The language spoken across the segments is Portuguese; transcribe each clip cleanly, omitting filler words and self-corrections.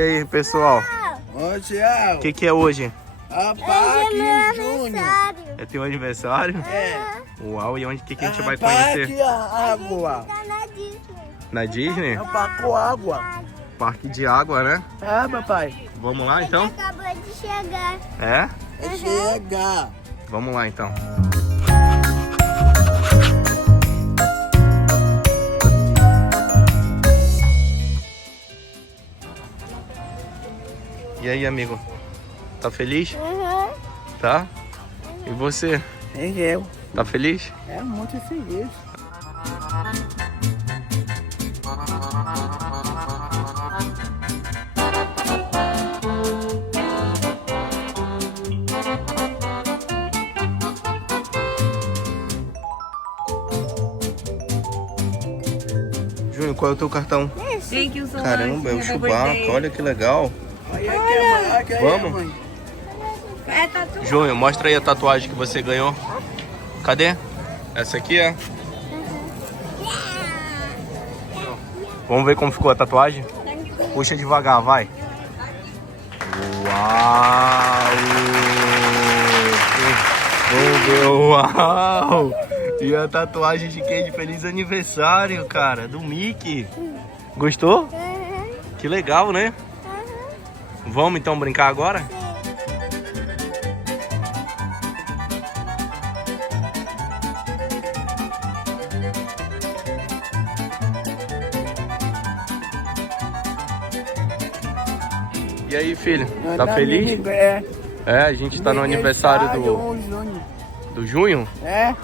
aí, pessoal? Oi, Tiago. O que é hoje? Parque Júnior. É teu aniversário? É. Uau, e onde que a gente vai conhecer? Parque Água. Na Disney? É o Parque Água. Parque de água, né? É, papai. Vamos lá então? Acabou de chegar. É? Chega. Vamos lá então. E aí, amigo? Tá feliz? Uhum. Tá? E você? Eu. Tá feliz? É muito feliz. Júnior, qual é o teu cartão? Thank you so Caramba, é o much. Chewbacca, olha que legal. Olha. Vamos? Mãe. É tatu. Júnior, mostra aí a tatuagem que você ganhou. Cadê? Essa aqui é? Vamos ver como ficou a tatuagem? Puxa devagar, vai. Uau! Vamos ver, uau! E a tatuagem de quem? De feliz aniversário, cara, do Mickey. Gostou? Que legal, né? Vamos então brincar agora? E aí, filho? Tá feliz? É. É, a gente tá no aniversário do Junho. É.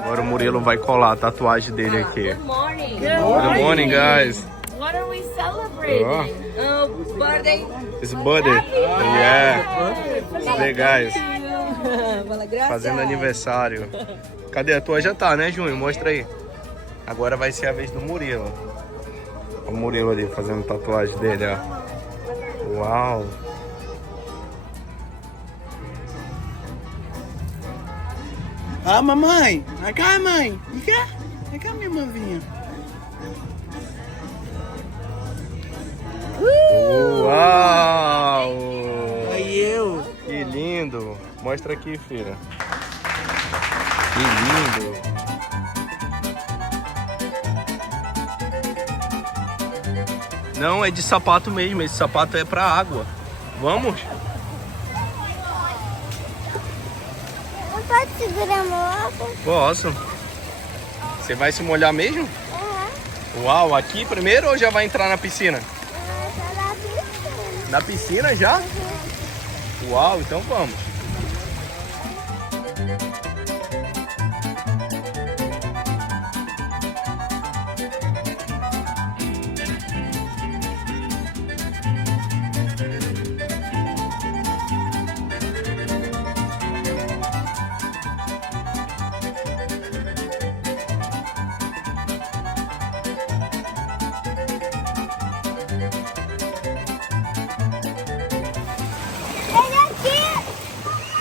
Agora o Murilo vai colar a tatuagem dele aqui. Good morning. Good morning, guys. What are we celebrating? Birthday. It's birthday. Yeah. Today, guys. Fala, graças. Fazendo aniversário. Cadê a tua? Já tá, né, Junho? Mostra aí. Agora vai ser a vez do Murilo. O Murilo ali fazendo tatuagem dele, ó. Uau. Ah, mamãe. Vem cá, mãe. Vem cá. Vem cá, minha mãozinha. Uau. Aí eu. Que lindo. Mostra aqui, filha. Que lindo. Não, é de sapato mesmo. Esse sapato é pra água. Vamos? Não pode segurar muito. Posso. Você vai se molhar mesmo? Uhum. Uau, aqui primeiro ou já vai entrar na piscina? Tá na piscina. Na piscina já? Uau, então vamos.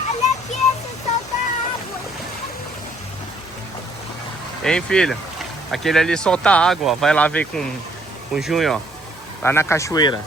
Olha aqui, esse solta água. Hein, filho? Aquele ali solta água, ó. Vai lá ver com o Junho, ó. Lá na cachoeira.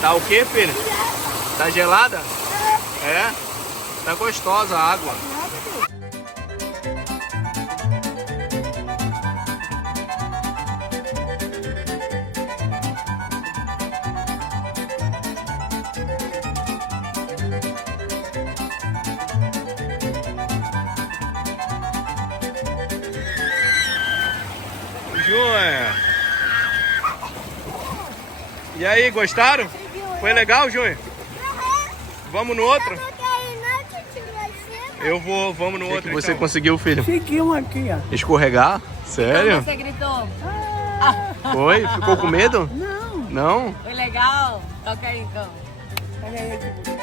Tá o quê, filho? Tá gelada? É? Tá gostosa a água. Júnior. E aí, gostaram? Foi legal, Júnior? Vamos no outro? Eu vou, vamos no outro. O que você conseguiu, filho? Fiquinho aqui, ó. Escorregar? Sério? Você gritou. Foi? Ficou com medo? Não. Não? Foi legal? Toca aí, então. Olha aí aqui.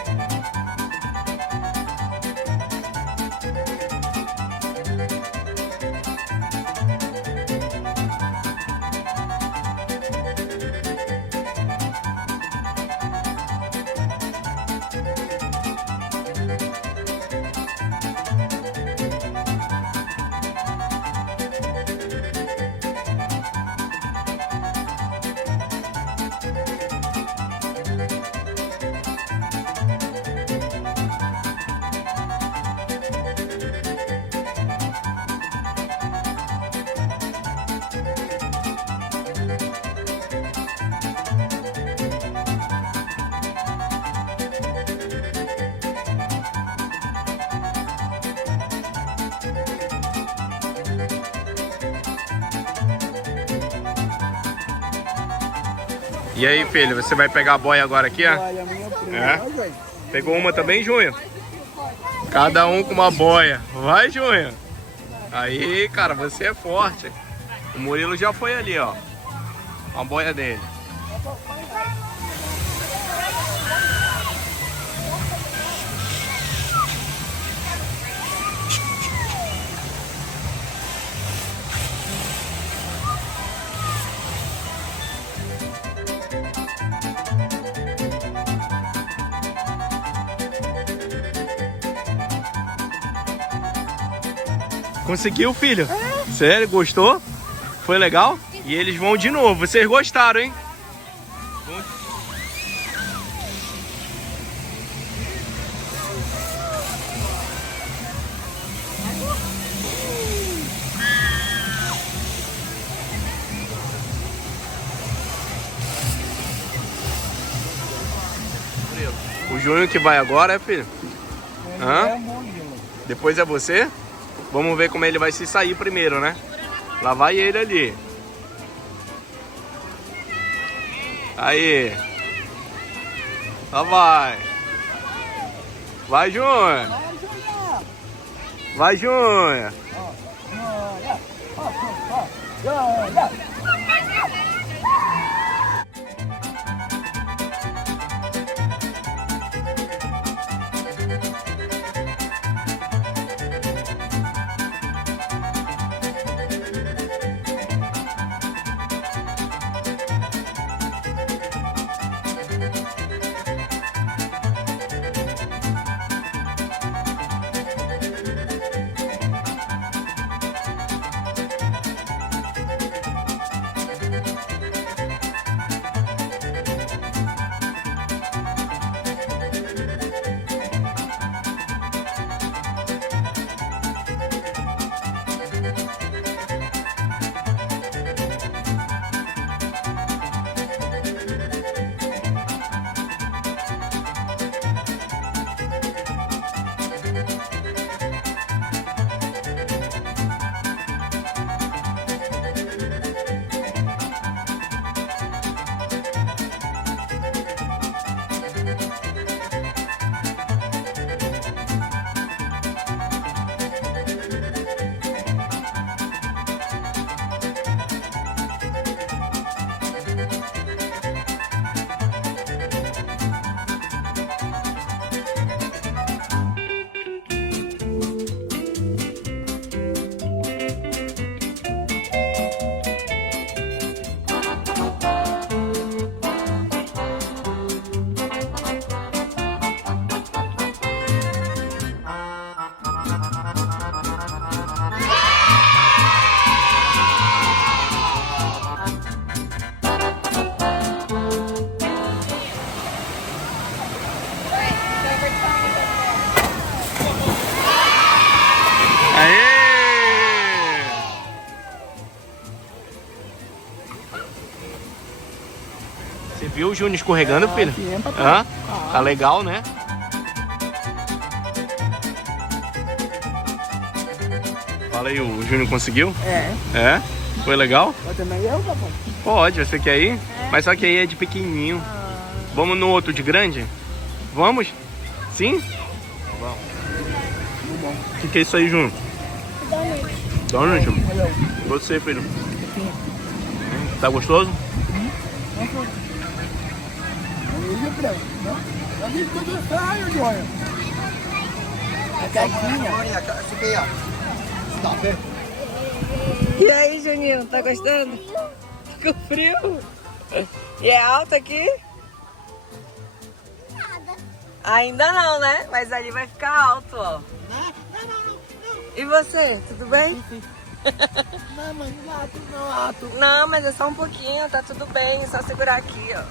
E aí, filho, você vai pegar a boia agora aqui, ó? Olha, minha prima. É? Olha aí. Pegou uma também, Júnior? Cada um com uma boia. Vai, Júnior. Aí, cara, você é forte. O Murilo já foi ali, ó. A boia dele. Conseguiu, filho? Sério? Gostou? Foi legal? E eles vão de novo. Vocês gostaram, hein? O Júnior que vai agora, é, filho? Hã? Depois é você? Vamos ver como ele vai se sair primeiro, né? Lá vai ele ali. Aí. Lá vai. Vai, Júnior. Vai, Júnior. Você viu o Júnior escorregando, filho? Sim, papai. Hã? Tá legal, né? Fala aí, o Júnior conseguiu? É? Foi legal? Pode também eu, papai? Pode, você quer ir? Mas só que aí é de pequenininho. Vamos no outro de grande? Vamos? Sim? Vamos. O que é isso aí, Júnior? Donut. Você, filho? Tá gostoso? E aí, Juninho, tá gostando? Ficou frio? E é alto aqui? Ainda não, né? Mas ali vai ficar alto, ó. E você, tudo bem? Não, mãe, não ato. Não, mas é só um pouquinho, tá tudo bem. É só segurar aqui, ó.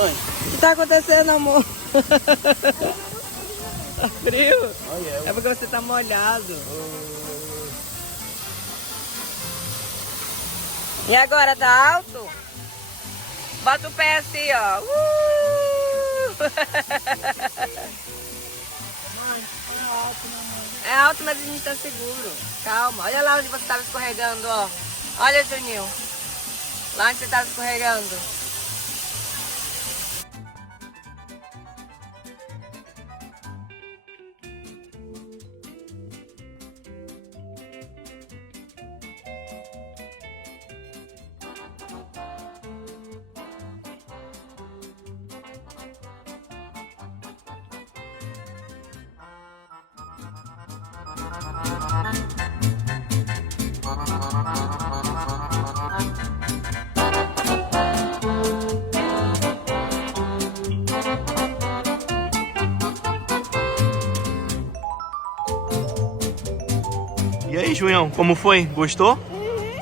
Mãe, O que tá acontecendo, amor? Tá frio? É porque você tá molhado. E agora, tá alto? Bota o pé assim, ó. É alto, mas a gente tá seguro. Calma. Olha lá onde você tava escorregando, ó. Olha, Juninho. Lá onde você tava escorregando. E aí, Julião, como foi? Gostou?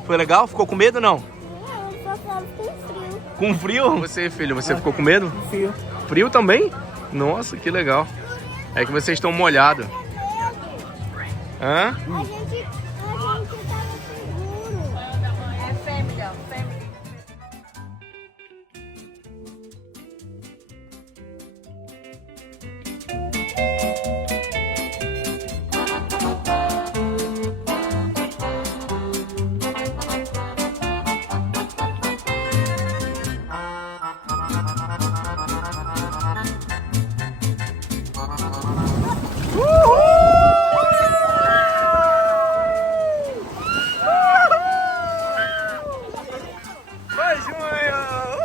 Foi legal? Ficou com medo ou não? Não, só falo com frio. Com frio? Você, filho, você ficou com medo? fio. Frio também? Nossa, que legal. É que vocês estão molhados. Hã? A gente tava seguro. É family, ó. Family. Vai, Julião!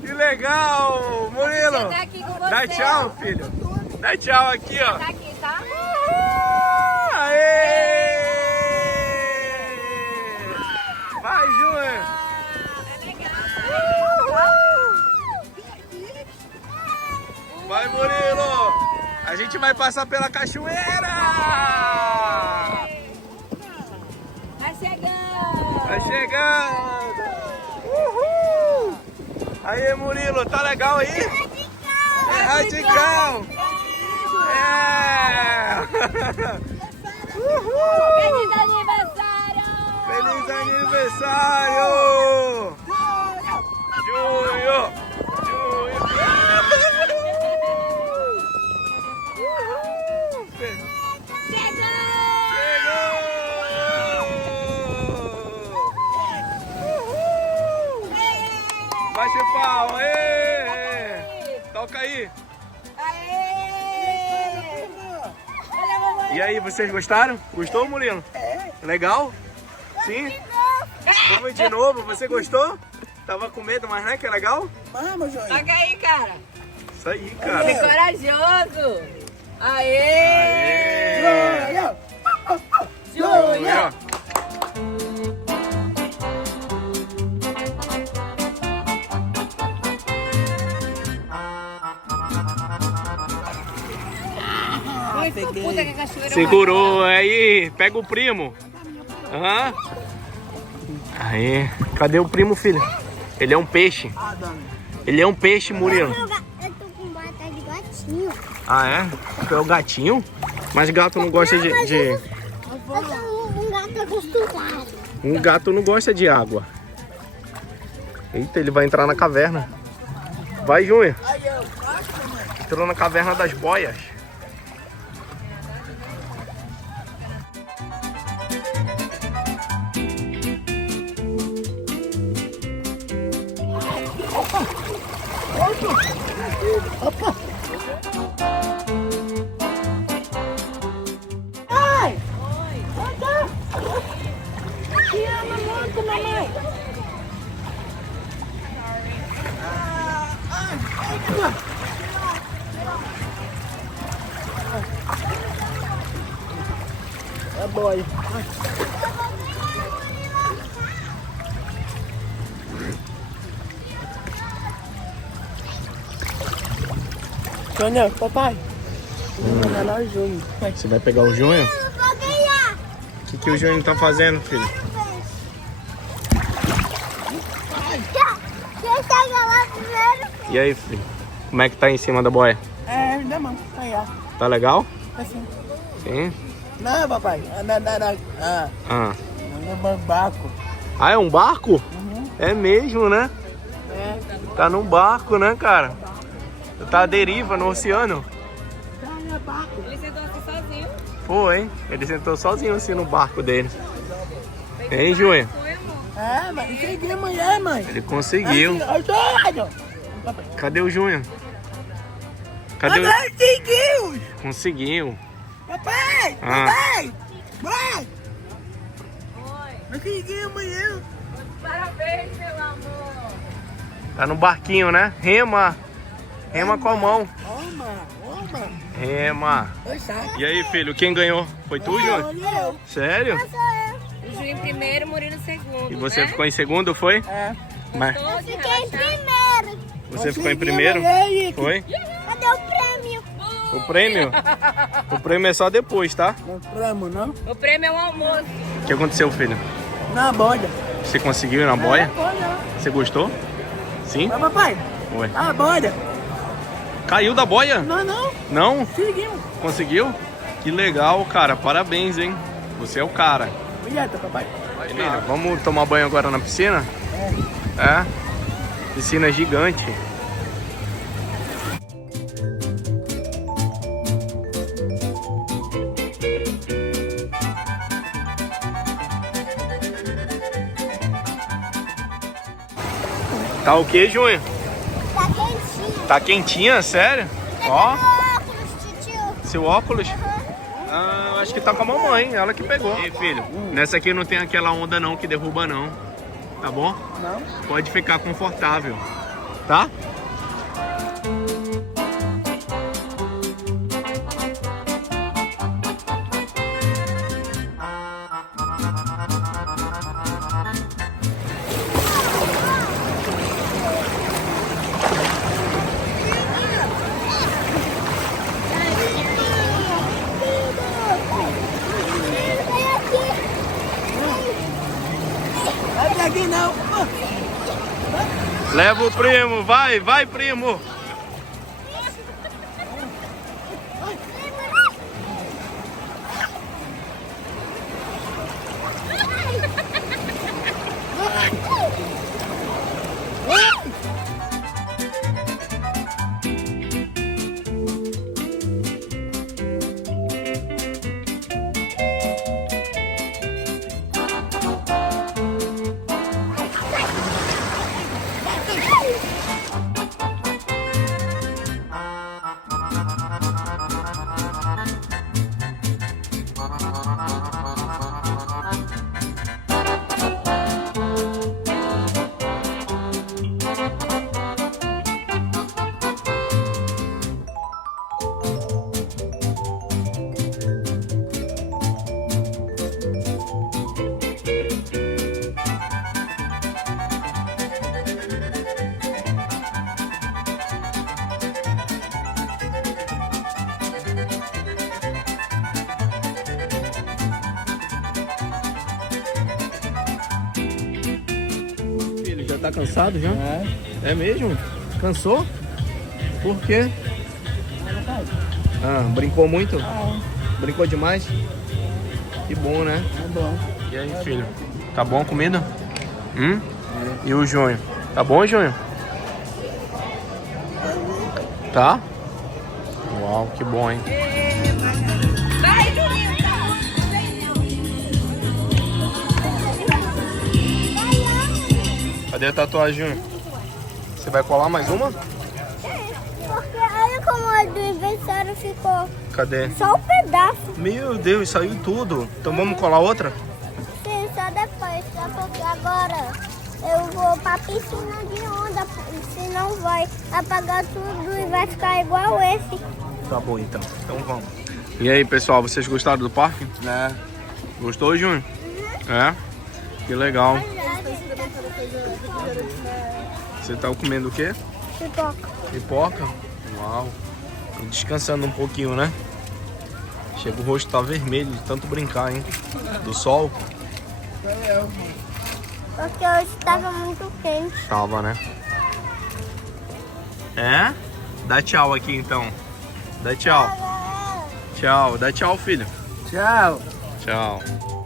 Que legal! Murilo! Tá aqui com você. Dá tchau, filho. Dá tchau aqui, ó. Tá aqui, tá? Aê! Vai, Júnior! Vai, Murilo! A gente vai passar pela cachoeira! Tá chegando! Tá chegando! Uhul! Aí, Murilo, tá legal aí? É radical! É! Uhul! Feliz aniversário! Feliz aniversário! Júnior! Júnior! Uhul! Chegou! Uhul! Bate palma! Aê! Toca aí! Aê! Olha a mamãe! E aí, vocês gostaram? Gostou, Murilo? Legal? Sim? Vamos de novo, você gostou? Tava com medo, mas não é que é legal? Vamos, Joinha. Toca aí, cara! Isso aí, Que cara. corajoso! Aê! Joinha. Júnior! Papai, peguei. Puta que a cachoeira Segurou aí. Pega o primo. Aham. Aí. Cadê o primo, filho? Ele é um peixe. Ah, Dani. Ele é um peixe, Murilo. Eu tô com bata de gatinho. Ah, é? Tu é o gatinho? Mas gato não gosta de... Eu sou um gato acostumado. Um gato não gosta de água. Eita, ele vai entrar na caverna. Vai, Júnior. Aí, eu acho, mãe. Entrou na caverna das boias. Ai! Te amo muito, mamãe. É boy. Júnior, papai. Vou mandar o Júnior. Você vai pegar o Júnior? Eu vou ganhar. O que o Júnior tá fazendo, filho? Quem chega lá primeiro? E aí, filho? Como é que tá em cima da boia? É, ainda mano. Aí, ó. Tá legal? Assim. Sim. Não, papai. Ah. No barco. Ah, é um barco? É mesmo, né? É. Tá num barco, né, cara? Tá à deriva no oceano. É barco. Ele sentou assim sozinho. Foi, hein? Ele sentou sozinho assim no barco dele. Hein, Júnior? Foi, amor. É, mas consegui amanhã, mãe. Ele conseguiu. Papai. Cadê o Júnior? Cadê o... Conseguiu! Conseguiu. Papai! Ah. Papai! Mãe! Oi. Consegui amanhã. Parabéns, meu amor. Tá no barquinho, né? Rema. Rema com a mão. Oma. Rema. Oi, sai. E aí, filho, quem ganhou? Foi tu, Júnior? Eu. Sério? O Ju em primeiro, o Murilo em segundo. E você né? ficou em segundo, foi? É. Mas Gostou de Fiquei em relaxar? primeiro. você ficou em Consegui primeiro? amanhã, Ico. Foi? Cadê o prêmio? O prêmio? O prêmio é só depois, tá? Não pramo, não? O prêmio é o almoço. O que aconteceu, filho? Na boia. Você conseguiu ir na boia? Boia. Você gostou? Sim? Mas, papai, Ué. na boia. Caiu da boia? Não. Não? Seguimos. Conseguiu? Que legal, cara. Parabéns, hein? Você é o cara. Obrigado, papai. Filho, vamos tomar banho agora na piscina? É. Piscina gigante. Tá o que, Júnior? Tá quentinho. Tá quentinha? Sério? Ó, Óculos, tio. seu óculos. Ah, acho que tá com a mamãe, ela que pegou. Ei, filho, nessa aqui não tem aquela onda não que derruba não. Tá bom? Não? Pode ficar confortável, tá? Vai aqui, não. Leva o primo, vai, primo. tá cansado já? É. É mesmo? Cansou? Por quê? Ah, brincou muito? Brincou demais? Que bom, né? É bom. E aí, filho? Tá bom a comida? E o Júnior? Tá bom, Júnior? Tá? Uau, que bom, hein? Vai, Juninho! Cadê a tatuagem, Júnior? Você vai colar mais uma? Porque olha como a do aniversário ficou. Cadê? Só um pedaço. Meu Deus, saiu tudo. Então vamos colar outra? Sim, só depois. Só porque agora eu vou pra piscina de onda. Senão vai apagar tudo e vai ficar igual esse. Tá bom, então. Então vamos. E aí, pessoal, vocês gostaram do parque? É. Gostou, Júnior? É? Que legal. Você tá comendo o quê? Pipoca. Pipoca? Uau. Tô descansando um pouquinho, né? Chega, o rosto tá vermelho de tanto brincar, hein? Do sol. Porque hoje estava muito quente. Tava, né? É? Dá tchau aqui, então. Dá tchau. Tchau. Dá tchau, filho. Tchau. Tchau.